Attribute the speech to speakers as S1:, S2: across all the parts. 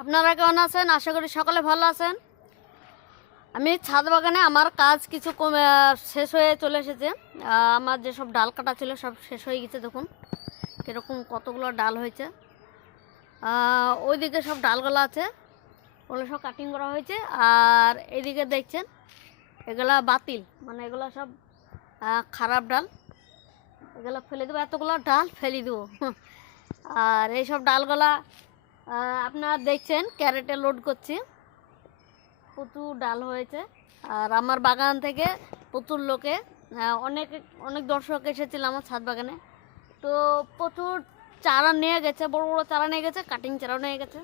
S1: আপনারা কেমন আছেন? আশা করি সকলে ভালো আছেন। আমি ছাদ বাগানে আমার কাজ কিছু কমে শেষ হয়ে চলে এসেছে। আমার যেসব ডাল কাটা ছিল সব শেষ হয়ে গেছে, দেখুন। কীরকম কতগুলো ডাল হয়েছে। ওইদিকে সব ডালগুলো আছে। ওগুলো সব কাটিং করা হয়েছে। আর এইদিকে দেখছেন, এগুলা বাতিল। মানে এগুলো সব খারাপ ডাল। এগুলো ফেলে দেবো, এতগুলো ডাল ফেলে দেবো। আর এইসব ডালগুলা আপনারা দেখছেন, ক্যারেটে লোড করছি। প্রচুর ডাল হয়েছে। আর আমার বাগান থেকে প্রচুর লোকে অনেক অনেক দর্শক এসেছিল আমার ছাদ বাগানে। তো প্রচুর চারা নিয়ে গেছে, বড় বড় চারা নিয়ে গেছে কাটিং চারাও নিয়ে গেছে।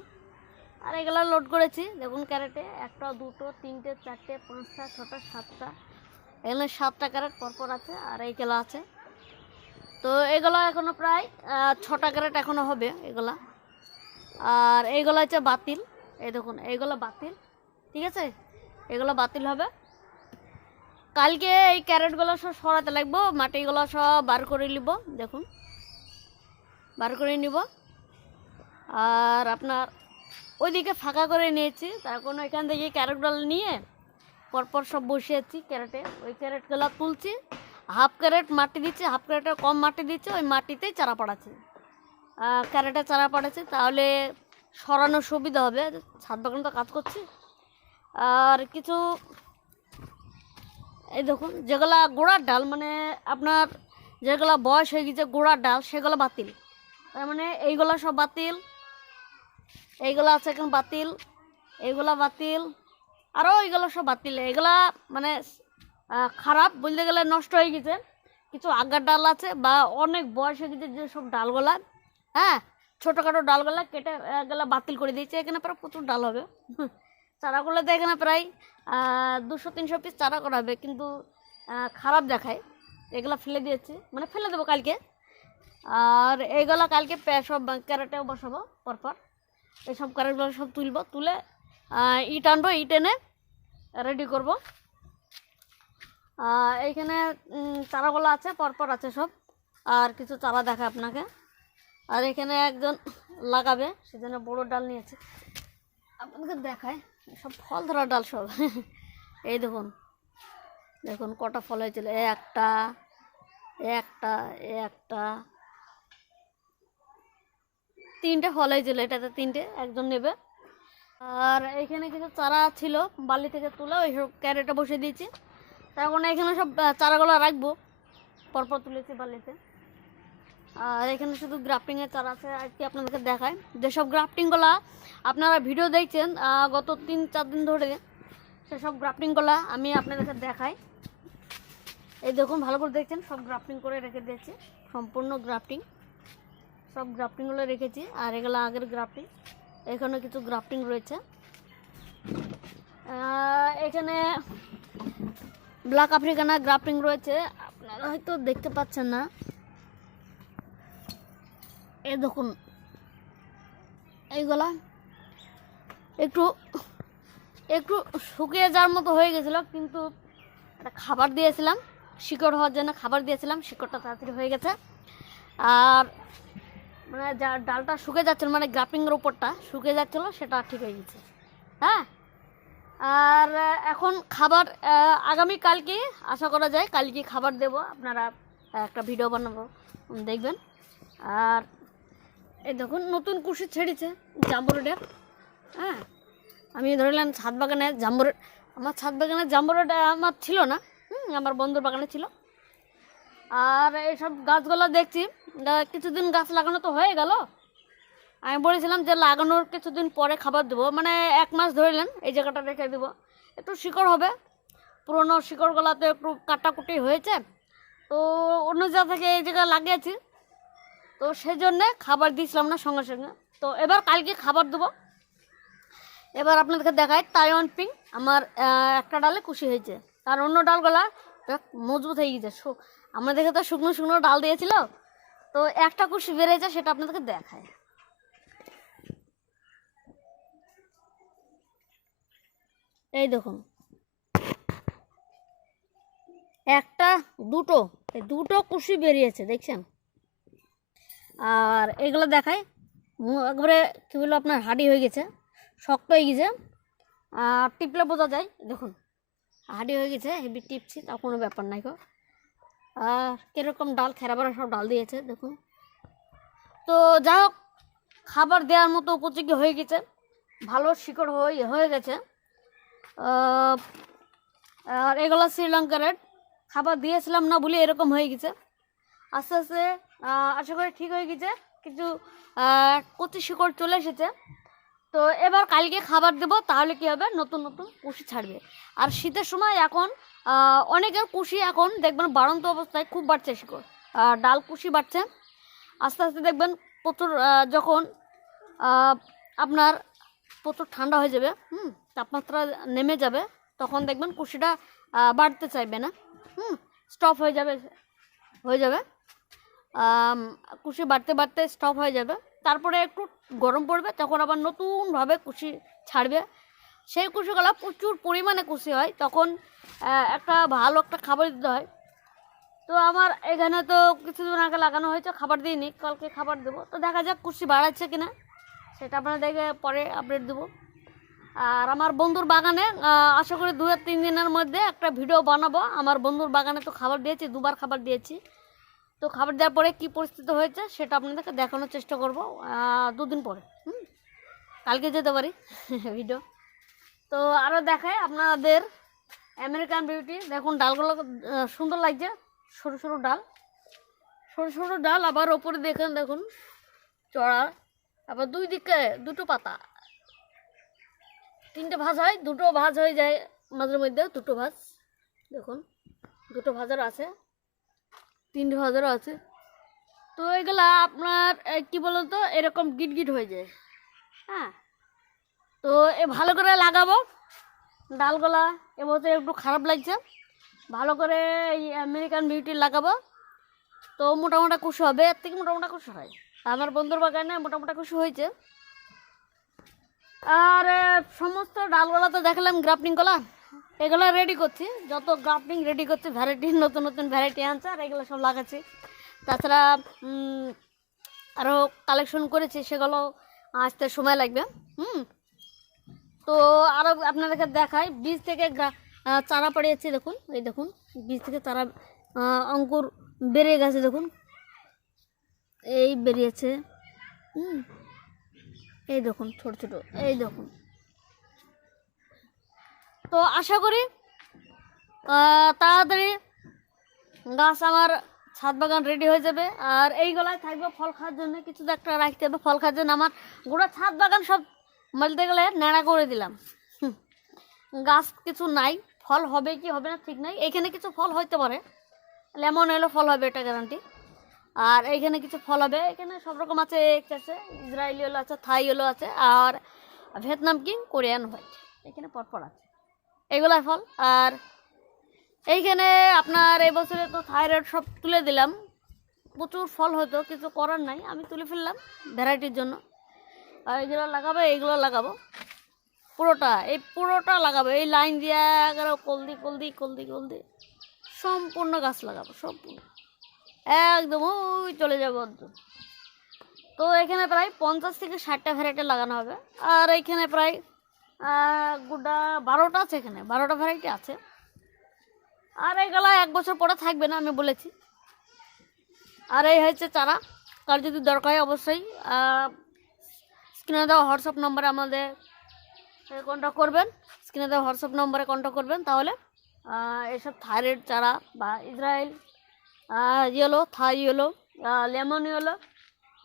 S1: আর এগুলো লোড করেছি। দেখুন ক্যারেটে, একটা, দুটো, তিনটে, চারটে, পাঁচটা, ছটা, সাতটা। এগুলো সাতটা ক্যারেট পরপর আছে, আর এইগুলো আছে। তো এগুলো এখনও প্রায় ছটা ক্যারেট এখনও হবে এগুলা। আর এইগুলো হচ্ছে বাতিল। এই দেখুন, এইগুলো বাতিল, ঠিক আছে? এগুলো বাতিল হবে। কালকে এই ক্যারেটগুলো সব সরাতে লাগবো, মাটিগুলো সব বার করে নিব, দেখুন। বার করে নিব। আর আপনার ওইদিকে ফাঁকা করে নিয়েছি তখন ওইখান থেকে ক্যারেটগুলো নিয়ে পরপর সব বসিয়েছি ক্যারেটে। ওই ক্যারেটগুলো তুলছি, হাফ ক্যারেট মাটি দিচ্ছে, হাফ ক্যারেটে কম মাটি দিচ্ছে, ওই মাটিতেই চারা পাড়াচ্ছে। ক্যারেটে চারা পাড়াচ্ছে তাহলে সরানোর সুবিধা হবে। ছাদ বাগানে তো কাজ করছি। আর কিছু, এই দেখুন, যেগুলা গোড়ার ডাল মানে আপনার যেগুলা বয়স হয়ে গেছে গোড়ার ডাল, সেগুলো বাতিল। তার মানে এইগুলা সব বাতিল। এইগুলো আছে এখন বাতিল। এইগুলা বাতিল। আরও এইগুলো সব বাতিল। এগুলা মানে খারাপ বলতে গেলে নষ্ট হয়ে গেছে। কিছু আগার ডাল আছে বা অনেক বয়স হয়ে গেছে যে সব ডালগুলা। হ্যাঁ ছোটোখাটো ডালগুলা কেটে গেলা বাতিল করে দিয়েছে, এখানে প্রায় প্রচুর ডাল হবে। চারাগুলোতে এখানে প্রায় দুশো, তিনশো পিস চারা করা হবে, কিন্তু খারাপ দেখায়। এগুলো ফেলে দিয়েছি। মানে ফেলে দেবো কালকে। আর এইগুলো কালকে সব, ক্যারেটেও বসাবো পরপর। এইসব ক্যারেটগুলো সব তুলবো, তুলে ইট আনব, ইট এনে রেডি করব। এইখানে চারাগুলো আছে, পরপর আছে সব। আর কিছু চারা দেখা আপনাকে। আর এখানে একজন লাগাবে সেজন্য বড় ডাল নিয়েছে। আপনাদের দেখায় সব ফল ধরা ডাল সব। এই দেখুন দেখুন কটা ফল হয়েছিল। একটা একটা একটা। তিনটে ফল হয়েছিল, এটাতে তিনটে, একজন নেবে। আর এখানে কিছু চারা ছিল, বালি থেকে তুলে ওই সব ক্যারেটে বসে দিয়েছি। তখন এখানে সব চারাগুলো রাখব। পরপর তুলেছি বালিতে। আর এখানে শুধু গ্রাফটিংয়ের চারা আছে আর কি আপনাদেরকে দেখায়। যেসব গ্রাফটিংগুলো আপনারা ভিডিও দেখছেন গত তিন, চার দিন ধরে সেসব গ্রাফটিংগুলো আমি আপনাদেরকে দেখাই। এই দেখুন, ভালো করে দেখছেন, সব গ্রাফটিং করে রেখে দিয়েছি, সম্পূর্ণ গ্রাফটিং সব গ্রাফটিংগুলো রেখেছি, আর এগুলো আগের গ্রাফটিং এখানে কিছু গ্রাফটিং রয়েছে। এখানে ব্ল্যাক আফ্রিকানা গ্রাফটিং রয়েছে। আপনারা হয়তো দেখতে পাচ্ছেন না। এই দেখুন, এইগুলা একটু একটু শুকিয়ে যাওয়ার মতো হয়ে গেছিল, কিন্তু একটা খাবার দিয়েছিলাম, শিকড় হওয়ার জন্য খাবার দিয়েছিলাম, শিকড়টা তাড়াতাড়ি হয়ে গেছে। আর মানে যা ডালটা শুকে যাচ্ছিল মানে গ্রাফিংয়ের উপরটা শুকে যাচ্ছিল, সেটা ঠিক হয়ে গেছে। হ্যাঁ? আর এখন খাবার আগামী কালকে, আশা করা যায় কালকে খাবার দেব, আপনারা একটা ভিডিও বানাবো, দেখবেন। আর এই দেখুন নতুন কুশি ছেড়েছে জাম্বুরেডের হ্যাঁ আমি ধরলাম ছাদ বাগানে জাম্বুরেড আমার ছাদ বাগানে জাম্বুরেড আমার ছিল না হুম, আমার বন্ধুর বাগানে ছিল। আর এইসব গাছগুলো দেখছি কিছুদিন গাছ লাগানো তো হয়ে গেল। আমি বলেছিলাম যে লাগানোর কিছুদিন পরে খাবার দেবো মানে এক মাস ধরলেন এই জায়গাটা রেখে দেবো। একটু শিকড় হবে পুরোনো শিকড়গুলোতে একটু কাটাকুটি হয়েছে। তো অন্য জায়গা থেকে এই জায়গায় লাগিয়েছি তো সেই জন্যে খাবার দিয়েছিলাম না সঙ্গে সঙ্গে। তো এবার কালকে খাবার দেবো। এবার আপনাদেরকে দেখায় তাইওয়ান পিং আমার একটা ডালে খুশি হয়েছে। আর অন্য ডালগুলা মজবুত হয়ে গেছে। আমাদেরকে তো শুকনো শুকনো ডাল দিয়েছিল। তো একটা কুশি বেড়েছে, সেটা আপনাদেরকে দেখায় এই দেখুন। একটা, দুটো দুটো কুশি বেরিয়েছে, দেখছেন? আর এগুলো দেখায় একবারে কী বলব, আপনার হাডি হয়ে গেছে, শক্ত হয়ে গেছে। আর টিপলে বোঝা যায়, দেখুন, হাডি হয়ে গেছে, হেভি টিপছি তা কোনো ব্যাপার নাই গো। আর কীরকম ডাল খেরাবার সব ডাল দিয়েছে, দেখুন। তো যাই হোক, খাবার দেওয়ার মতো উপযোগী হয়ে গেছে, ভালো শিকড় হয়ে হয়ে গেছে। আর এগুলো শ্রীলঙ্কার খাবার দিয়েছিলাম না বলে এরকম হয়ে গেছে। আস্তে আস্তে আশা করি ঠিক হয়ে গেছে। আহ, কচি শিকড় চলে এসেছে। তো এবার কালকে খাবার দেবো তাহলে কি হবে? নতুন নতুন কুশি ছাড়বে। আর শীতের সময় এখন অনেকের কুশি এখন দেখবেন বাড়ন্ত অবস্থায় খুব বাড়ছে শিকড়। ডাল কুশি বাড়ছে। আস্তে আস্তে দেখবেন প্রচুর যখন আপনার প্রচুর ঠান্ডা হয়ে যাবে হুম তাপমাত্রা নেমে যাবে তখন দেখবেন কুশিটা বাড়তে চাইবে না। হুম স্টপ হয়ে যাবে হয়ে যাবে। কুশি বাড়তে বাড়তে স্টপ হয়ে যাবে। তারপরে একটু গরম পড়বে, তখন আবার নতুনভাবে কুশি ছাড়বে। সেই কুশিগুলো প্রচুর পরিমাণে কুশি হয়, তখন একটা ভালো একটা খাবার দিতে হয়। তো আমার এখানে তো কিছুদিন আগে লাগানো হয়েছে, খাবার দিইনি, কালকে খাবার দেবো। তো দেখা যাক কুশি বাড়াচ্ছে কিনা, সেটা আপনারা দেখে পরে আপডেট দেবো। আর আমার বন্ধুর বাগানে আশা করি দু তিন দিনের মধ্যে একটা ভিডিও বানাবো। আমার বন্ধুর বাগানে তো খাবার দিয়েছি, দুবার খাবার দিয়েছি। তো খাবার দেওয়ার পরে কী পরিস্থিতি হয়েছে সেটা আপনাদেরকে দেখানোর চেষ্টা করব দুদিন পরে। হুম? কালকে যেতে পারি ভিডিও তো আরও দেখায় আপনাদের আমেরিকান বিউটি দেখুন, ডালগুলো সুন্দর লাগছে, সরু সরু ডাল। সরু সরু ডাল, আবার ওপরে দেখেন, দেখুন, চড়া। আবার দুই দিকে দুটো পাতা। তিনটে ভাজ হয়, দুটো ভাজ হয়ে যায় মাঝে মধ্যে, দুটো ভাজ। দেখুন, দুটো ভাজার আছে। তিনটে ভাজারও আছে। তো এগুলা আপনার কি বলুন তো এরকম গিট গিট হয়ে যায়। হ্যাঁ? তো এ, ভালো করে লাগাবো ডালগুলা। এবছর একটু খারাপ লাগছে। ভালো করে এই আমেরিকান বিউটি লাগাবো। তো মোটামোটা খুশি হবে। এর থেকে মোটামোটা খুশি হয়। আমার বন্ধুর বাগানে মোটামোটা খুশি হয়েছে। আর সমস্ত ডালগুলা তো দেখালাম গ্রাফটিং কলা এগুলো রেডি করছি। যত গ্রাফটিং রেডি করছি ভ্যারাইটি নতুন নতুন ভ্যারাইটি আনছে, আর এগুলো সব লাগাচ্ছি। তাছাড়া আরও কালেকশন করেছি, সেগুলো আসতে সময় লাগবে। হুম। তো আরও আপনাদেরকে দেখাই, বীজ থেকে চারা পাড়িয়েছি, দেখুন, এই দেখুন, বীজ থেকে চারা অঙ্কুর বেরিয়ে গেছে, দেখুন। এই বেরিয়েছে। হুম। এই দেখুন, ছোট ছোট, এই দেখুন। তো আশা করি তাড়াতাড়ি গাছ আমার ছাদ বাগান রেডি হয়ে যাবে। আর এই গলায় থাকবে ফল খাওয়ার জন্য, কিছু একটা রাখতে হবে ফল খাওয়ার জন্য। আমার গোটা ছাদ বাগান সব বলতে গেলে ন্যাড়া করে দিলাম। গাছ কিছু নাই, ফল হবে কি হবে না ঠিক নাই। এখানে কিছু ফল হইতে পারে, লেমন এলো ফল হবে, এটা গ্যারান্টি আর এইখানে কিছু ফল হবে, এখানে সব রকম আছে এক্স আছে ইসরায়েলি হলো আছে, থাই হলো আছে, আর ভিয়েতনাম কিং, কোরিয়ান হোয়াইট। এখানে পরপর আছে। এগুলাই ফল। আর এইখানে আপনার এই বছরে তো থাইরয়েড সব তুলে দিলাম। প্রচুর ফল হতো কিছু করার নাই। আমি তুলে ফেললাম ভ্যারাইটির জন্য। আর এইগুলো লাগাবো এইগুলো লাগাবো। পুরোটা, এই পুরোটা লাগাবো। এই লাইন দিয়ে এগারো কলদি কলদি কলদি কলদি। সম্পূর্ণ গাছ লাগাবো, সম্পূর্ণ। একদম ওই চলে যাব তো এখানে প্রায় পঞ্চাশ থেকে ষাটটা ভ্যারাইটি লাগানো হবে। আর এইখানে প্রায় গোটা বারোটা আছে এখানে, বারোটা ভ্যারাইটি আছে। আর এইগুলা এক বছর পরে থাকবে না, আমি বলেছি। আর এই হয়েছে চারা, কার যদি দরকার হয় অবশ্যই স্ক্রিনে দেওয়া হোয়াটসঅ্যাপ নম্বরে আমাদের কন্ট্যাক্ট করবেন। স্ক্রিনে দেওয়া হোয়াটসঅ্যাপ নম্বরে কন্ট্যাক্ট করবেন, তাহলে এসব থাইরয়েড চারা বা Israel yellow Thai yellow lemon yellow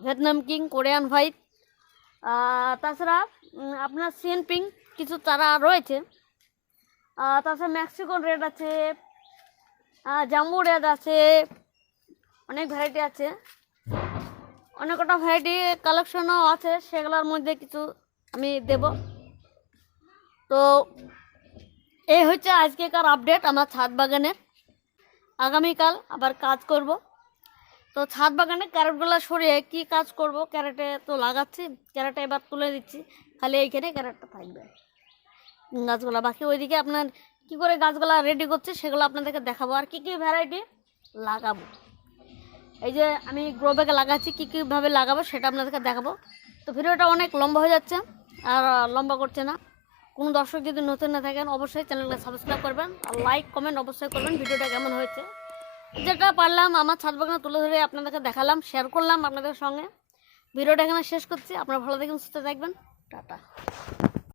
S1: Vietnam king Korean white তাছাড়া আপনার সিএন পিং কিছু চারা রয়েছে। তাছাড়া মেক্সিকন রেড আছে জাম্বু রেড আছে, অনেক ভ্যারাইটি আছে। অনেক কটা ভ্যারাইটি কালেকশনও আছে, সেগুলোর মধ্যে কিছু আমি দেব। তো এই হচ্ছে আজকেকার আপডেট আমার ছাদ বাগানের। আগামীকাল আবার কাজ করব। তো ছাদ বাগানে ক্যারেটগুলো সরিয়ে কি কাজ করব, ক্যারেটে তো লাগাচ্ছি, ক্যারেটে এবার তুলে দিচ্ছি, খালি এইখানে ক্যারেটটা থাকবে। গাছগুলো। বাকি ওইদিকে আপনার কি করে গাছগুলো রেডি করছে সেগুলো আপনাদেরকে দেখাবো। আর কী কী ভ্যারাইটি লাগাবো। এই যে আমি গ্রো ব্যাগে লাগাচ্ছি, কী কীভাবে লাগাবো সেটা আপনাদেরকে দেখাবো। তো ভিডিওটা অনেক লম্বা হয়ে যাচ্ছে, আর লম্বা করছে না। কোনো দর্শক যদি নতুন না থাকেন, অবশ্যই চ্যানেলটা সাবস্ক্রাইব করবেন, আর লাইক কমেন্ট অবশ্যই করবেন ভিডিওটা কেমন হয়েছে। যেটা পারলাম, আমার ছাদ বাগানে তুলে ধরে আপনাদেরকে দেখালাম শেয়ার করলাম আপনাদের সঙ্গে। ভিডিওটা এখানে শেষ করছি, আপনারা ভালো থাকবেন, সুস্থ থাকবেন। টাটা।